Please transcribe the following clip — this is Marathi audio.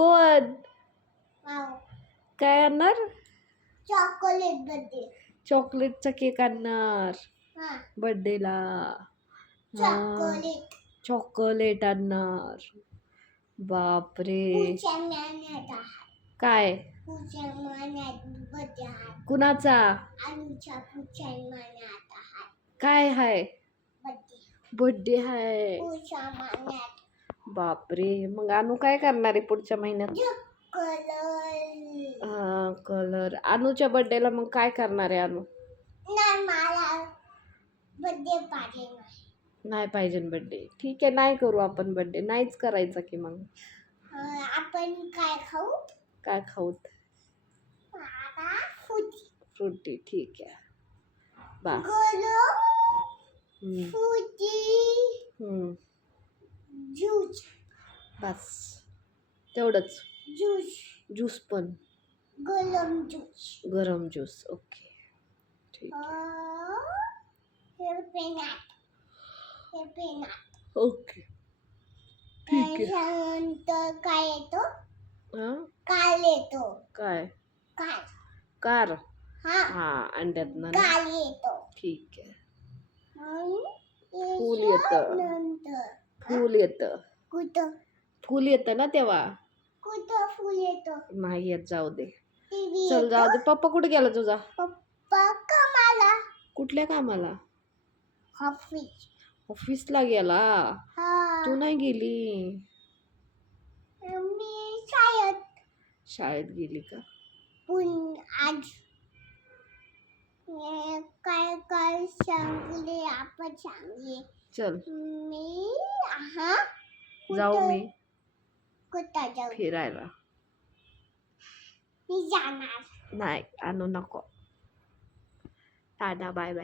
कोण काय आणणार? चॉकलेट बर्थडे चॉकलेटचा केक आणणार. हा. बर्थडेला चॉकलेट. चॉकलेट आणणार. बापरे. काय? कुणाचा? काय हाय बर्थडे बर्थडे हाय बापरे. मग अनु काय करणार आहे पुढच्या महिन्यात? कलर हा कलर अनुच्या बर्थडेला मग काय करणार आहे अनु? नाही पाहिजे बर्थडे ठीक आहे नाही करू आपण बर्थडे नाहीच करायचा की मग. आपण काय खाऊ? काय खाऊत फुटी फ्रुटी ठीक आहे. गोलो बस. तेवढंच. ज्यूस. ज्यूस पण. गरम ज्यूस. गरम ज्यूस. ओके. ठीक ओके. ठीक आहे. काय येतो? हा? काल येतो. काय? काल. कार. हा. हा अंड्यातनं ना येतो. ठीक आहे. फूल येतं. फूल येतं. कुठं? फूल येतं ना तेव्हा? कुठं फुल येतो? नाही येत जाऊ दे. टीव्ही चल जाऊ दे. पप्पा कुठे गेला तुझा? पप्पा कमाला. कुठल्या कामाला? ऑफिस. ऑफिसला गेला? हा. तू नाही गेली? मी शाळेत. शाळेत गेली का? पण आज काय काय सांगले आपण सांगले. चल. मी हा? जाऊ मी. कुठं जाऊ फिरायला मी जाणार नाही आणू नको टाटा बाय बाय